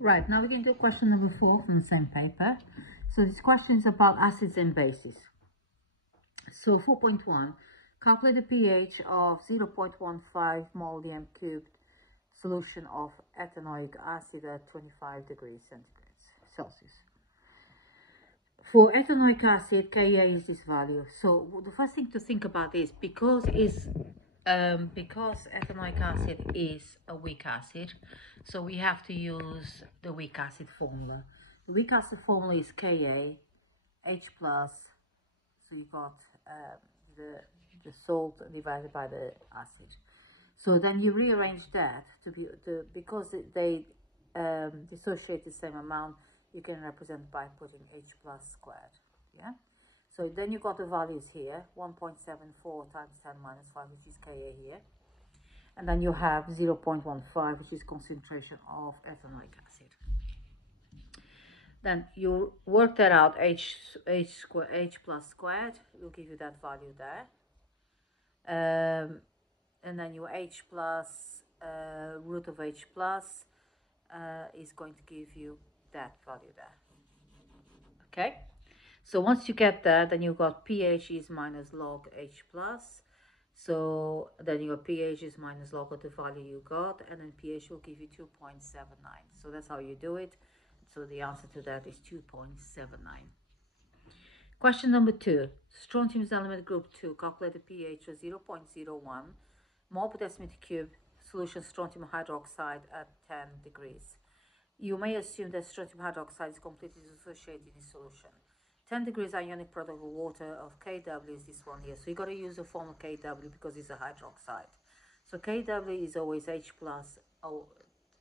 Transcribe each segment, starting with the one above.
Right, now we can do question number 4 from the same paper. So this question is about acids and bases. So 4.1, calculate the pH of 0.15 mole dm cubed solution of ethanoic acid at 25 degrees Celsius. For ethanoic acid, Ka is this value. So the first thing to think about is because ethanoic acid is a weak acid, so we have to use the weak acid formula. The weak acid formula is Ka H plus, so you got the salt divided by the acid. So then you rearrange that to be because they dissociate the same amount, you can represent by putting H plus squared. Yeah. So then you got the values here, 1.74 times 10 minus 5, which is Ka here. And then you have 0.15, which is concentration of ethanoic acid. Then you work that out, H plus squared, will give you that value there. And then your H plus root of H plus is going to give you that value there. Okay? So once you get that, then you've got pH is minus log H plus. So then your pH is minus log of the value you got, and then pH will give you 2.79. So that's how you do it. So the answer to that is 2.79. Question number 2. Strontium's element group 2. Calculate the pH of 0.01 mole per decimeter cube solution strontium hydroxide at 10 degrees. You may assume that strontium hydroxide is completely dissociated in solution. 10 degrees ionic product of water of Kw is this one here. So you got to use the formula Kw because it's a hydroxide. So Kw is always H plus O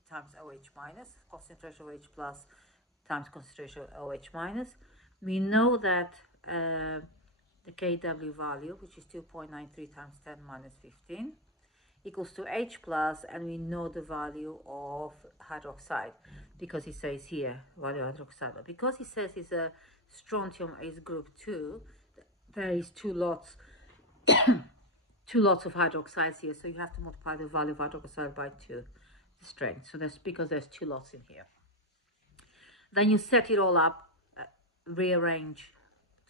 times OH minus, concentration of H plus times concentration of OH minus. We know that the Kw value, which is 2.93 times 10 minus 15, equals to H plus, and we know the value of hydroxide because it says here value of hydroxide. But because it says it's a strontium is group 2, there is two lots of hydroxides here, so you have to multiply the value of hydroxide by 2, the strength. So that's because there's two lots in here. Then you set it all up, rearrange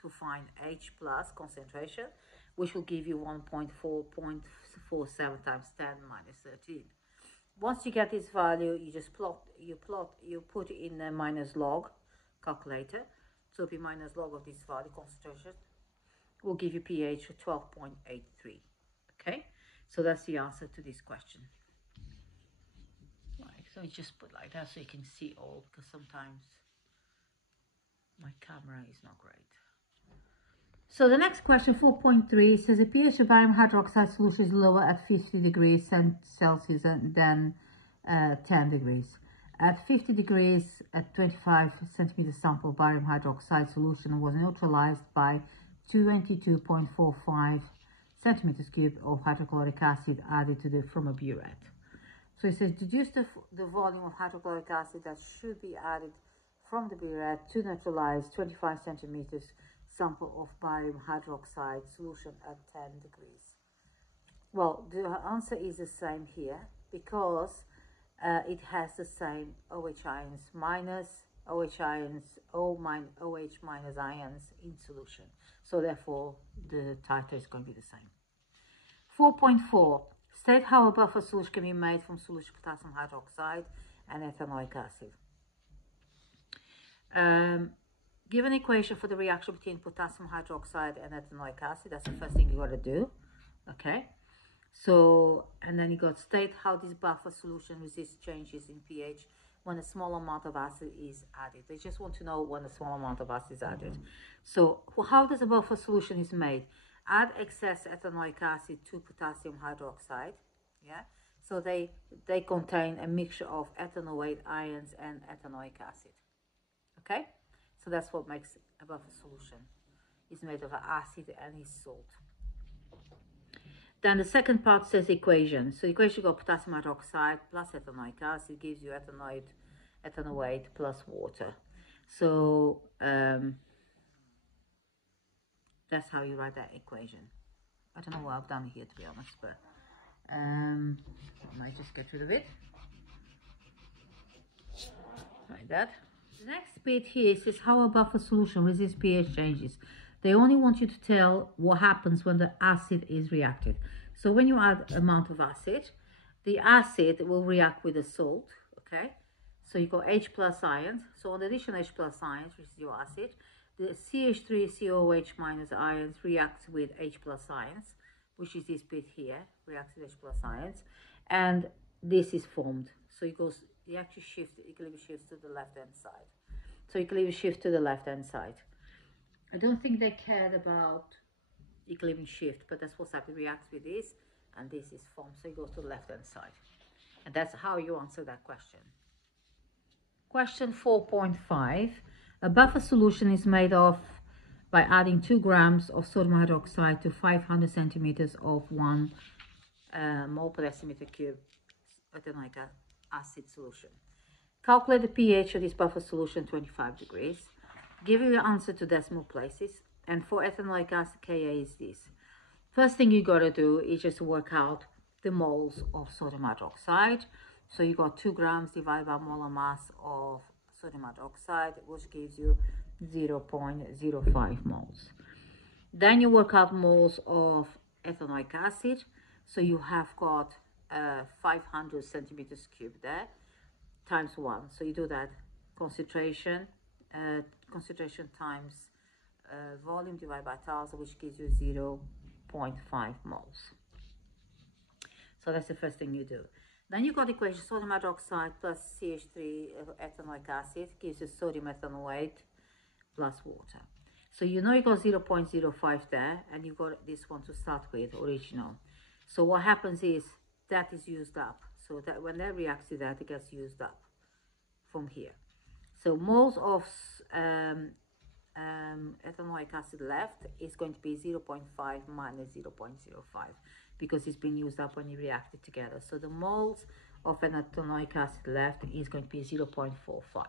to find H plus concentration, which will give you 1.47 times 10 minus 13. Once you get this value, you just you put it in the minus log calculator. So it'll be minus log of this value, concentration, will give you pH of 12.83. Okay, so that's the answer to this question. Right, so you just put like that so you can see all, because sometimes my camera is not great. So the next question, 4.3, says the pH of barium hydroxide solution is lower at 50 degrees Celsius than 10 degrees. At 50 degrees, a 25 centimeter sample of barium hydroxide solution was neutralized by 22.45 centimeters cubed of hydrochloric acid added to from a burette. So it says deduce the volume of hydrochloric acid that should be added from the burette to neutralize 25 centimeters sample of barium hydroxide solution at 10 degrees. Well, the answer is the same here because it has the same OH ions minus OH ions, OH minus ions in solution. So therefore, the titer is going to be the same. 4.4. State how a buffer solution can be made from solution potassium hydroxide and ethanoic acid. Give an equation for the reaction between potassium hydroxide and ethanoic acid. That's the first thing you got to do. Okay. So, and then you got state how this buffer solution resists changes in pH when a small amount of acid is added. They just want to know when a small amount of acid is added. So, how does a buffer solution is made? Add excess ethanoic acid to potassium hydroxide. Yeah. So they contain a mixture of ethanoate ions and ethanoic acid. Okay. So that's what makes a buffer solution. It's made of acid and is salt. Then the second part says equation. So the equation got potassium hydroxide plus ethanoic acid gives you ethanoate plus water. So that's how you write that equation. I don't know what I've done here, to be honest, but I might just get rid of it. like that. The next bit here says how a buffer solution resists pH changes. They only want you to tell what happens when the acid is reacted. So when you add amount of acid, the acid will react with the salt, okay? So you got H plus ions. So on addition H plus ions, which is your acid, the CH3COH minus ions reacts with H plus ions, which is this bit here, reacts with H plus ions, and this is formed. So it goes, you actually shift, equilibrium shifts to the left hand side. So equilibrium shift to the left hand side. I don't think they cared about equilibrium shift, but that's what's happening. It reacts with this, and this is formed, so it goes to the left hand side. And that's how you answer that question. Question 4.5. A buffer solution is made of by adding 2 grams of sodium hydroxide to 500 centimeters of 1 mole per decimeter cube ethanoic acid solution. Calculate the pH of this buffer solution 25 degrees. Give your answer to decimal places. And for ethanoic acid, Ka is this. First thing you got to do is just work out the moles of sodium hydroxide. So you got 2 grams divided by molar mass of sodium hydroxide, which gives you 0.05 moles. Then you work out moles of ethanoic acid. So you have got 500 centimeters cubed there, times 1. So you do that concentration times volume divided by 1,000, which gives you 0.5 moles. So that's the first thing you do. Then you got the equation sodium hydroxide plus CH3 ethanoic acid gives you sodium ethanoate plus water. So you know you got 0.05 there, and you got this one to start with, original. So what happens is that is used up. So that when that reacts to that, it gets used up from here. So moles of ethanoic acid left is going to be 0.5 minus 0.05 because it's been used up when you react it together. So the moles of an ethanoic acid left is going to be 0.45.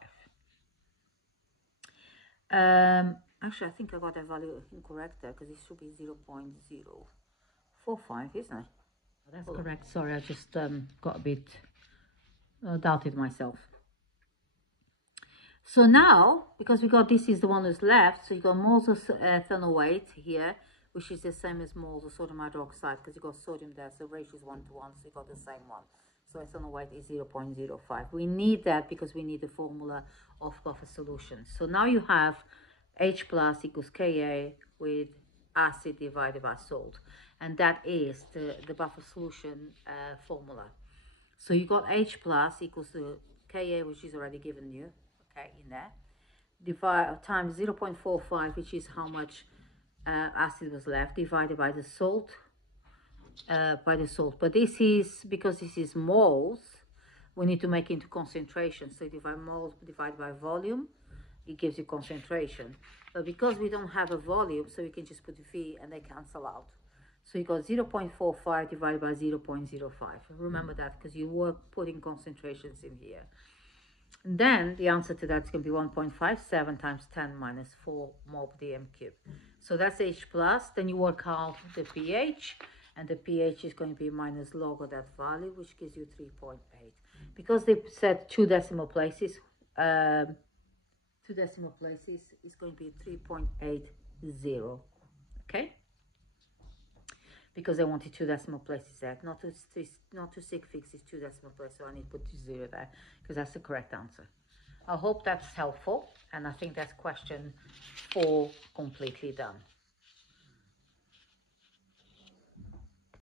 Actually, I think I got that value incorrect there because it should be 0.045, isn't it? That's correct. Sorry, I just got a bit doubted myself. So now, because we got this is the one that's left, so you got moles of ethanoate here, which is the same as moles of sodium hydroxide because you got sodium there, so ratio is 1 to 1, so you got the same one. So ethanoate is 0.05. We need that because we need the formula of buffer solutions. So now you have H plus equals Ka with acid divided by salt, and that is the buffer solution formula. So you got H plus equals to Ka, which is already given you, okay, in there, divide times 0.45, which is how much acid was left, divided by the salt, but this is, because this is moles, we need to make it into concentration. So divide moles divided by volume, it gives you concentration. But because we don't have a volume, so we can just put a V and they cancel out. So you got 0.45 divided by 0.05. Remember that because you were putting concentrations in here. And then the answer to that is going to be 1.57 times 10 minus 4 mole per dm cubed. So that's H plus. Then you work out the pH, and the pH is going to be minus log of that value, which gives you 3.8. Because they said 2 decimal places, it's going to be 3.80. Okay? Because I wanted 2 decimal places there, not to sig fix is 2 decimal places, so I need to put 0 there because that's the correct answer. I hope that's helpful, and I think that's question 4 completely done.